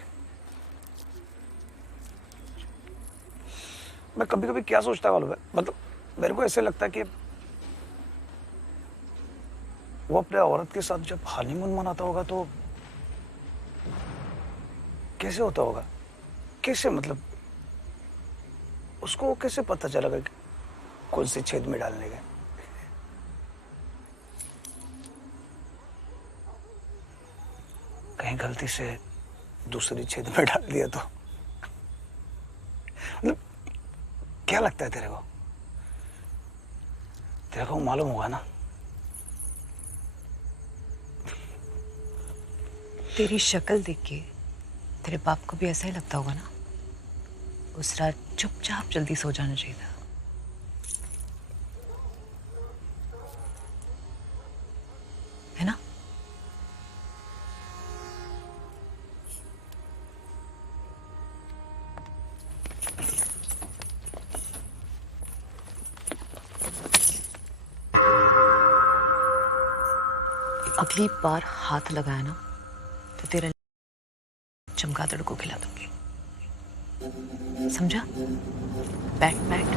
मैं कभी कभी क्या सोचता मालूम है, मतलब मेरे को ऐसे लगता है कि वो अपने औरत के साथ जब हनीमून मनाता होगा तो कैसे होता होगा, कैसे, मतलब उसको कैसे पता चलेगा कि कौन सी छेद में डालने गए? कहीं गलती से दूसरी छेद में डाल दिया तो? मतलब क्या लगता है तेरे को? तेरे को मालूम होगा ना? तेरी शक्ल देख के तेरे बाप को भी ऐसा ही लगता होगा ना? उस रात चुपचाप जल्दी सो जाना चाहिए था। है ना? अगली बार हाथ लगाया ना तो तेरा चमगादड़ को खिला दूंगी, समझा? बैठ बैठ।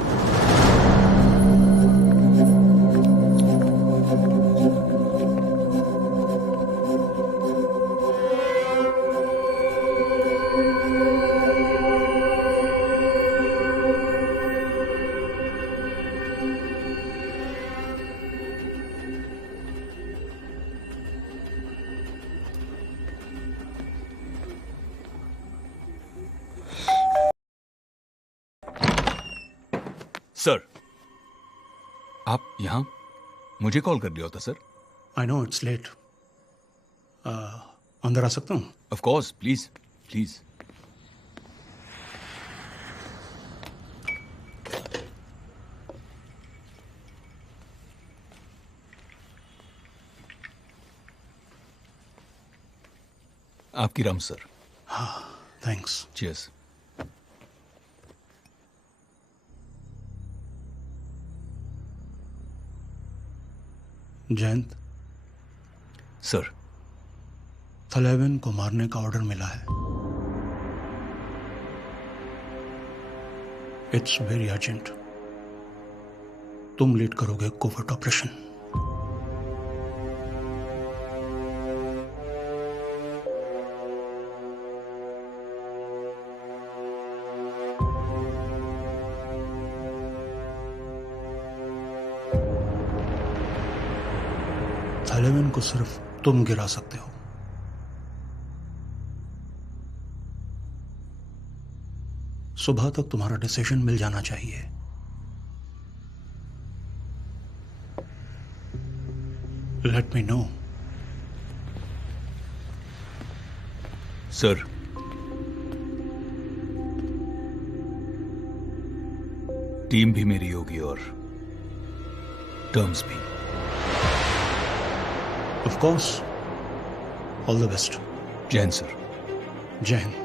सर, आप यहाँ मुझे कॉल कर लिया होता sir. I know it's late. अंदर आ सकता हूँ? Of course, please please. आपकी राम सर। हाँ, thanks. Cheers. Jayant sir, Thalaivan को मारने का ऑर्डर मिला है। It's very urgent. तुम लीड करोगे कोवर्ट ऑपरेशन। थलेवन को सिर्फ तुम गिरा सकते हो। सुबह तक तुम्हारा डिसीजन मिल जाना चाहिए। Let me know. Sir, team भी मेरी होगी और टर्म्स भी। Of course. All the best. जय हिंद सर। जय हिंद।